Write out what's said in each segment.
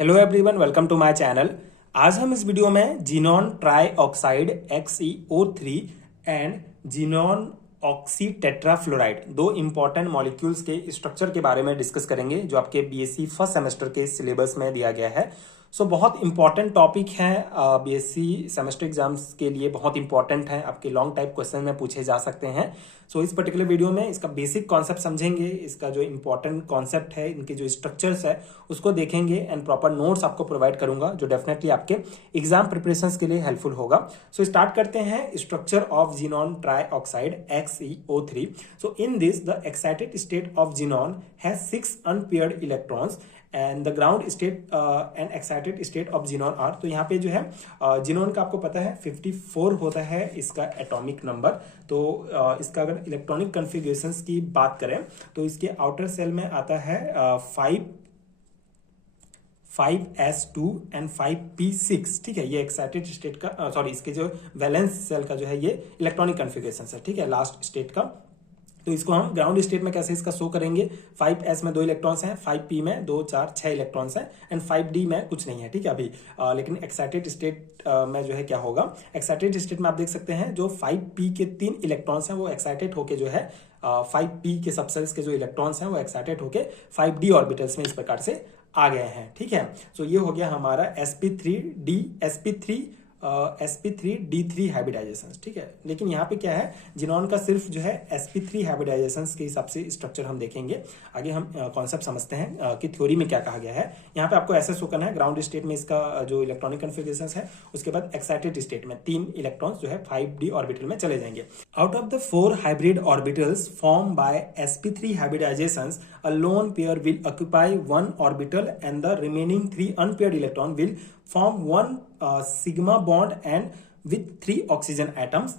Hello everyone, welcome to my channel. आज हम इस वीडियो में xenon trioxide XeO3 and xenon oxy tetrafluoride दो इंपॉर्टेंट मॉलिक्यूल्स के स्ट्रक्चर के बारे में डिस्कस करेंगे जो आपके बीएससी फर्स्ट सेमेस्टर के सिलेबस में दिया गया है। बहुत इंपॉर्टेंट टॉपिक है, बीएससी सेमेस्टर एग्जाम्स के लिए बहुत इंपॉर्टेंट है, आपके लॉन्ग टाइप क्वेश्चन में पूछे जा सकते हैं। इस पर्टिकुलर वीडियो में इसका बेसिक कॉन्सेप्ट समझेंगे, इसका जो इंपॉर्टेंट कॉन्सेप्ट है, इनके जो स्ट्रक्चर्स है उसको देखेंगे एंड प्रॉपर नोट्स आपको प्रोवाइड करूंगा जो डेफिनेटली आपके एग्जाम प्रिपरेशन के लिए हेल्पफुल होगा। स्टार्ट करते हैं। Structure of xenon trioxide XeO3। In this the excited state of xenon has 6 unpaired electrons and the ground state and excited state of xenon are. तो यहाँ पे जो है जीनॉन का आपको पता है 54 होता है इसका एटॉमिक नंबर। इसका अगर इलेक्ट्रॉनिक कन्फिगरेशंस की बात करें तो इसके आउटर सेल में आता है 5s2 एंड 5p6। ठीक है, ये एक्साइटेड स्टेट का इसके जो वैलेंस सेल का जो है ये इलेक्ट्रॉनिक कन्फिगरेशन है। ठीक है, लास्ट स्टेट का। तो इसको हम ग्राउंड स्टेट में कैसे इसका शो करेंगे, 5s में 2 इलेक्ट्रॉन्स हैं, 5p में 2 4 6 इलेक्ट्रॉन्स हैं एंड 5d में कुछ नहीं है। ठीक है अभी, लेकिन एक्साइटेड स्टेट में जो है क्या होगा, एक्साइटेड स्टेट में आप देख सकते हैं जो 5p के 3 इलेक्ट्रॉन्स हैं वो एक्साइटेड होके जो है 5p के सबसेल्स के जो इलेक्ट्रॉन्स हैं वो एक्साइटेड होके 5d ऑर्बिटल्स में इस प्रकार से आ गए हैं। ठीक है, ये हो गया हमारा sp3d3 हाइब्रिडाइजेशन। ठीक है, लेकिन यहाँ पे क्या है, जिनॉन का सिर्फ जो है sp3 हाइब्रिडाइजेशन के हिसाब से स्ट्रक्चर हम देखेंगे। आगे हम कॉन्सेप्ट समझते हैं कि थ्योरी में क्या कहा गया है। यहाँ पे आपको ऐसे शो करना है, ग्राउंड स्टेट में इसका जो इलेक्ट्रॉनिक कन्फिगरेशन है, उसके बाद एक्साइटेड स्टेट में 3 इलेक्ट्रॉन्स जो है 5d ऑर्बिटल में चले जाएंगे। Out of the 4 hybrid orbitals form by sp3 हाइब्रिडाइजेशंस, a lone pair will occupy 1 orbital and the remaining 3 unpaired electron will form 1 sigma bond and with 3 oxygen atoms।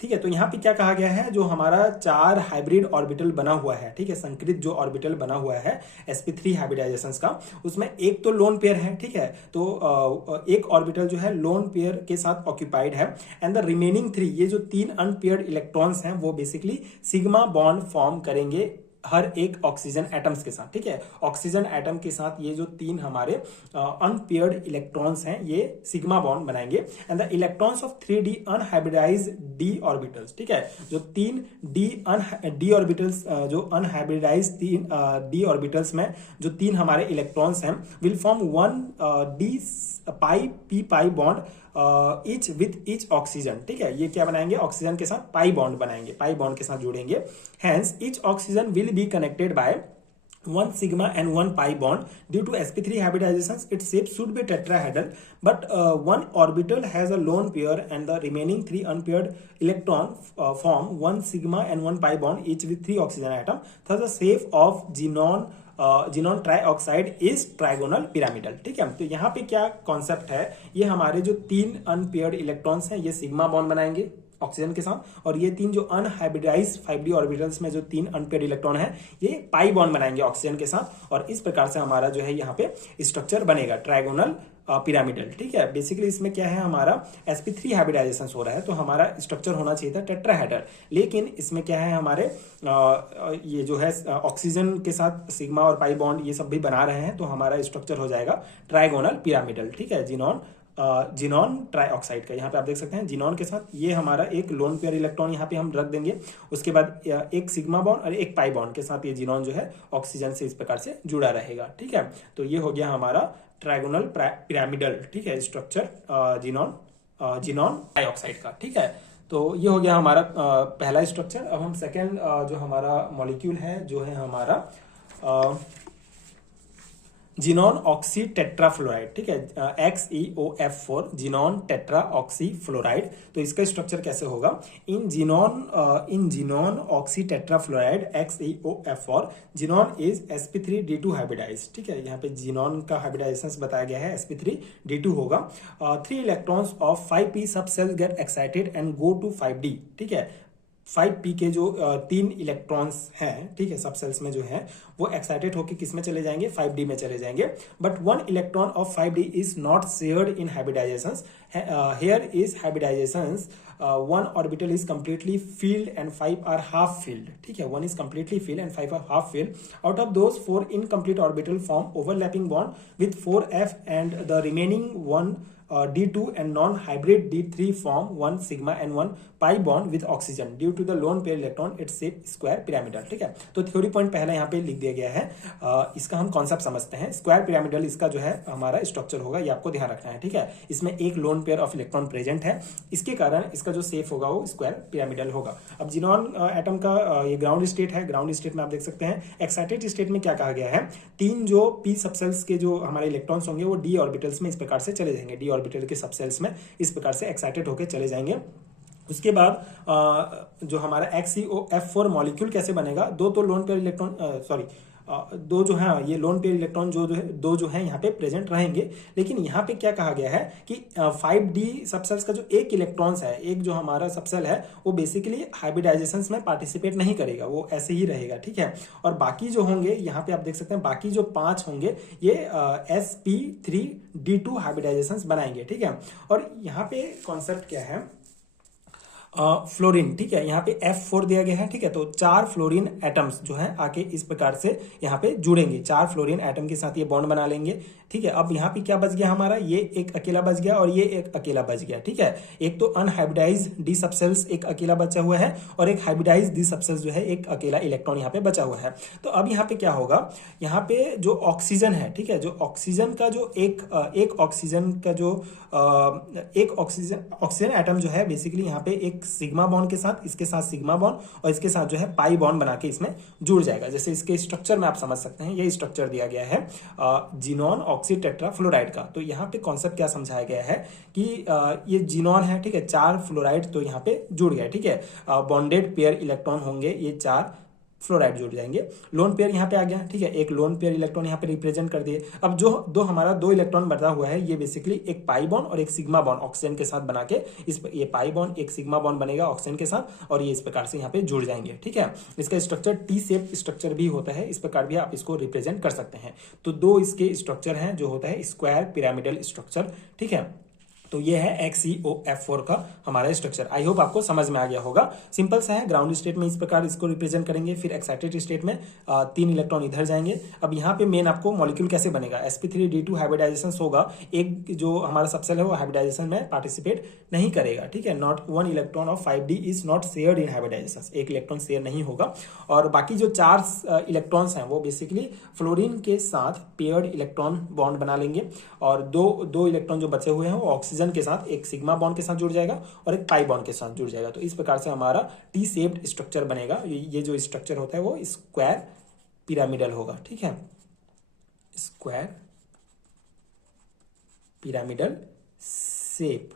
ठीक है, तो यहाँ पे क्या कहा गया है, जो हमारा 4 हाइब्रिड ऑर्बिटल बना हुआ है, ठीक है, संकरित जो ऑर्बिटल बना हुआ है sp3 हाइब्रिडाइजेशंस का, उसमें एक तो लोन पेयर है। ठीक है, तो एक ऑर्बिटल जो है लोन पेयर के साथ ऑक्यूपाइड है एंड द रिमेनिंग 3, ये जो 3 अनपेयर्ड इलेक्ट्रॉन्स हैं वो बेसिकली सिग्मा बॉन्ड फॉर्म करेंगे हर एक ऑक्सीजन एटम्स के साथ। ठीक है, ऑक्सीजन एटम के साथ ये जो 3 हमारे अनपेयर्ड इलेक्ट्रॉन्स हैं ये सिग्मा बॉन्ड बनाएंगे and the electrons of 3d unhybridised d orbitals. ठीक है, जो 3 d ऑर्बिटल्स जो अनहाइब्रिडाइज्ड 3 d ऑर्बिटल्स में जो 3 हमारे इलेक्ट्रॉन्स हैं will form 1 d pi p pi bond each with each oxygen. ठीक है, ये क्या बनाएंगे, ऑक्सीजन के साथ पाई बॉन्ड बनाएंगे, पाई बॉन्ड के साथ जुड़ेंगे। Hence each oxygen will be connected by 1 sigma and 1 pi bond. Due to sp3 hybridizations, its shape should be tetrahedral, but one orbital has a lone pair and the remaining 3 unpaired electron form 1 sigma and 1 pi bond each with 3 oxygen atom. Thus the shape of xenon trioxide is trigonal pyramidal. ठीक है, तो यहाँ पे क्या concept है, ये हमारे जो 3 अनपेयर्ड इलेक्ट्रॉन्स हैं ये सिग्मा बॉन्ड बनाएंगे ऑक्सीजन के साथ, और ये 3 जो अनहाइब्रिडाइज्ड 5d ऑर्बिटल्स में जो 3 अनपेयर्ड इलेक्ट्रॉन है ये पाई बॉन्ड बनाएंगे ऑक्सीजन के साथ, और इस प्रकार से हमारा जो है यहाँ पे स्ट्रक्चर बनेगा ट्राइगोनल पिरामिडल। ठीक है, बेसिकली इसमें क्या है, हमारा sp3 हाइब्रिडाइजेशन हो रहा है तो हमारा स्ट्रक्चर होना चाहिए था टेट्राहेड्रल, लेकिन इसमें क्या है, हमारे ये जो है ऑक्सीजन के साथ सिग्मा और पाई बॉन्ड ये सब भी बना रहे हैं तो हमारा स्ट्रक्चर हो जाएगा ट्राइगोनल पिरामिडल। ठीक है, जीनॉन ट्राईऑक्साइड का यहाँ पे आप देख सकते हैं जीनॉन के साथ ये हमारा एक लोन पेयर इलेक्ट्रॉन यहाँ पे हम रख देंगे, उसके बाद एक सिग्मा बॉन्ड और एक पाई बॉन्ड के साथ ये जीनॉन जो है ऑक्सीजन से इस प्रकार से जुड़ा रहेगा। ठीक है, तो ये हो गया हमारा ट्राइगोनल पिरामिडल। ठीक है, स्ट्रक्चर जीनॉन ट्राईऑक्साइड का। ठीक है, तो ये हो गया हमारा पहला स्ट्रक्चर। अब हम सेकेंड जो हमारा मॉलिक्यूल है जो है हमारा जीनॉन ऑक्सी टेट्राफ्लोराइड। ठीक है, XeOF4 xenon tetra oxy fluoride. तो इसका स्ट्रक्चर कैसे होगा, इन xenon oxy tetrafluoride XeOF4 xenon is sp3d2 hybridize. ठीक है, यहाँ पे जीनॉन का हाइब्रिडाइजेशन बताया गया है, sp3d2 होगा। 3 electrons of 5p sub shells get excited and go to 5d। ठीक है, 5p के जो 3 इलेक्ट्रॉन्स हैं, ठीक है, सब सेल्स में जो है वो एक्साइटेड होकर किस में चले जाएंगे, 5d में चले जाएंगे। But one electron of 5d is not shared in hybridizations. Here is hybridizations one orbital is completely filled and 5 are half filled, ठीक है, one is completely filled and 5 are half filled. Out of those 4 incomplete orbital form overlapping bond with 4f and the remaining one D2 and non-hybrid D3 form 1 sigma and 1 pi bond with oxygen due to the lone pair electron its shape square pyramidal, ठीक है। तो theory point पहला यहाँ पे लिख दिया गया है। इसका हम कॉन्सेप्ट समझते हैं। स्क्वायर पिरामिडल इसका जो है हमारा स्ट्रक्चर होगा, ये आपको ध्यान रखना है, ठीक है। इसमें एक lone pair of electron present है, इसके कारण इसका जो शेप होगा वो स्क्वायर पिरामिडल होगा। अब जिनॉन एटम का ये ग्राउंड स्टेट है। ग्राउंड स्टेट में आप देख सकते हैं एक्साइटेड स्टेट में क्या कहा गया है, 3 जो पी सबसेल्स के जो हमारे इलेक्ट्रॉन्स होंगे वो डी ऑर्बिटल्स में इस प्रकार से चले जाएंगे, डी ऑर्बिटल के सबसेल्स में इस प्रकार से एक्साइटेड होकर चले जाएंगे। उसके बाद जो हमारा XeO मॉलिक्यूल कैसे बनेगा, दो तो लोन पेयर इलेक्ट्रॉन दो जो है ये लोन पेयर इलेक्ट्रॉन दो जो है यहाँ पे प्रेजेंट रहेंगे। लेकिन यहाँ पे क्या कहा गया है कि 5d सबसेल्स का जो एक इलेक्ट्रॉन्स है, एक जो हमारा सबसेल है वो बेसिकली हाइब्रिडाइजेशन में पार्टिसिपेट नहीं करेगा, वो ऐसे ही रहेगा, ठीक है। और बाकी जो होंगे यहाँ पे आप देख सकते हैं बाकी जो 5 होंगे ये sp3d2 हाइब्रिडाइजेशन बनाएंगे, ठीक है। और यहाँ पे कॉन्सेप्ट क्या है, फ्लोरीन, ठीक है, यहाँ पे F4 दिया गया है, ठीक है। तो 4 फ्लोरीन एटम्स जो है आके इस प्रकार से यहाँ पे जुड़ेंगे, 4 फ्लोरीन एटम के साथ ये बॉन्ड बना लेंगे, ठीक है। अब यहाँ पे क्या बच गया हमारा, ये एक अकेला बच गया और ये एक अकेला बच गया, ठीक है। एक तो अनहाइब्रिडाइज डी सबसेल्स एक अकेला बचा हुआ है और एक हाइब्रिडाइज डी सबसेल्स जो है एक अकेला इलेक्ट्रॉन यहाँ पे बचा हुआ है। तो अब यहाँ पे क्या होगा, यहाँ पे जो ऑक्सीजन है, ठीक है, जो ऑक्सीजन का जो एक ऑक्सीजन का जो एक ऑक्सीजन एटम जो है बेसिकली यहाँ पे एक सिग्मा बॉन्ड के साथ, इसके साथ सिग्मा बॉन्ड और इसके साथ जो है पाई बॉन्ड बना के इसमें जुड़ जाएगा। जैसे इसके स्ट्रक्चर में आप समझ सकते हैं, ये स्ट्रक्चर दिया गया है जिनॉन ऑक्सी टेट्राफ्लोराइड का। तो यहाँ पे कॉन्सेप्ट क्या समझाया गया है कि ये जिनॉन है, ठीक है, 4 फ्लोराइड तो यहाँ पे जुड़ गया, ठीक है। बॉन्डेड पेयर इलेक्ट्रॉन होंगे, ये 4 फ्लोराइड जुड़ जाएंगे। लोन पेयर यहाँ पे आ गया, ठीक है, एक लोन पेयर इलेक्ट्रॉन यहाँ पे रिप्रेजेंट कर दिए। अब जो हमारा 2 इलेक्ट्रॉन बचा हुआ है ये बेसिकली एक पाई बॉन्ड और एक सिग्मा बॉन्ड ऑक्सीजन के साथ बना के ये पाई बॉन्ड एक सिग्मा बॉन्ड बनेगा ऑक्सीजन के साथ और ये इस प्रकार से यहाँ पे जुड़ जाएंगे, ठीक है। इसका स्ट्रक्चर टी शेप स्ट्रक्चर भी होता है, इस प्रकार भी आप इसको रिप्रेजेंट कर सकते हैं। तो 2 इसके स्ट्रक्चर हैं जो होता है स्क्वायर पिरामिडल स्ट्रक्चर, ठीक है। तो ये है XeO का हमारा स्ट्रक्चर। आई होप आपको समझ में आ गया होगा। सिंपल सा है, ग्राउंड स्टेट में इस प्रकार इसको रिप्रेजेंट करेंगे, फिर एक्साइटेड स्टेट में 3 इलेक्ट्रॉन इधर जाएंगे। अब यहाँ पे मेन आपको मॉलिक्यूल कैसे बनेगा, sp3d2 हाइब्रिडाइजेशन होगा। एक जो हमारा सबसेल है वो हाइब्रिडाइजेशन में पार्टिसिपेट नहीं करेगा, ठीक है। Not 1 electron of 5d is not shared in hybridization, एक इलेक्ट्रॉन शेयर नहीं होगा। और बाकी जो 4 इलेक्ट्रॉन्स हैं वो बेसिकली फ्लोरीन के साथ पेयर्ड इलेक्ट्रॉन बॉन्ड बना लेंगे और दो इलेक्ट्रॉन जो बचे हुए हैं वो ऑक्सीजन के साथ एक सिग्मा बॉन्ड के साथ जुड़ जाएगा और एक पाई बॉन्ड के साथ जुड़ जाएगा। तो इस प्रकार से हमारा टी शेप्ड स्ट्रक्चर बनेगा। ये जो स्ट्रक्चर होता है वो स्क्वायर पिरामिडल होगा, ठीक है, square pyramidal shape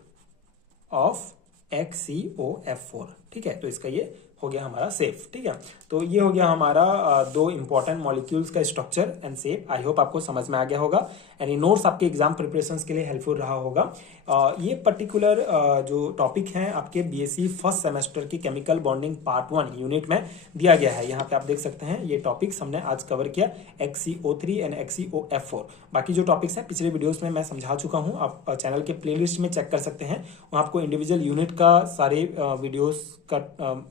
of XeO, ठीक है। तो इसका ये हो गया हमारा शेप, ठीक है। तो ये हो गया हमारा 2 इंपॉर्टेंट मॉलिक्यूल्स का structure and shape. I hope आपको समझ में आ गया होगा एंड ये नोट्स आपके एग्जाम प्रिपरेशंस के लिए हेल्पफुल रहा होगा। ये पर्टिकुलर जो टॉपिक है आपके बीएससी फर्स्ट सेमेस्टर की केमिकल बॉन्डिंग पार्ट 1 यूनिट में दिया गया है। यहाँ पे आप देख सकते हैं ये टॉपिक्स हमने आज कवर किया, XeO3 एंड XeO4। बाकी जो टॉपिक्स हैं पिछले वीडियोस में मैं समझा चुका हूँ, आप चैनल के प्लेलिस्ट में चेक कर सकते हैं, वहाँ आपको इंडिविजुअल यूनिट का सारे वीडियोस का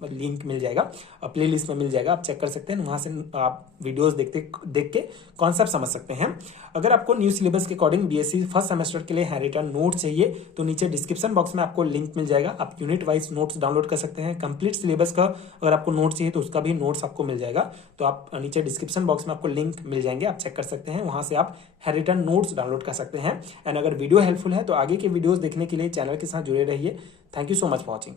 लिंक मिल जाएगा, प्लेलिस्ट में मिल जाएगा, आप चेक कर सकते हैं। वहां से आप वीडियोस देख के कॉन्सेप्ट समझ सकते हैं। अगर आपको न्यू सिलेबस के अकॉर्डिंग बीएससी फर्स्ट सेमेस्टर के लिए हैंड रिटन नोट चाहिए तो नीचे डिस्क्रिप्शन बॉक्स में आपको लिंक मिल जाएगा, आप यूनिट वाइज नोट्स डाउनलोड कर सकते हैं। कंप्लीट सिलेबस का अगर आपको नोट चाहिए तो उसका भी नोट्स आपको मिल जाएगा। तो आप नीचे डिस्क्रिप्शन बॉक्स में आपको लिंक मिल जाएंगे, आप चेक कर सकते हैं, वहां से आप हैंड रिटन नोट्स डाउनलोड कर सकते हैं। एंड अगर वीडियो हेल्पफुल है तो आगे के वीडियोस देखने के लिए चैनल के साथ जुड़े रहिए। Thank you so much for watching.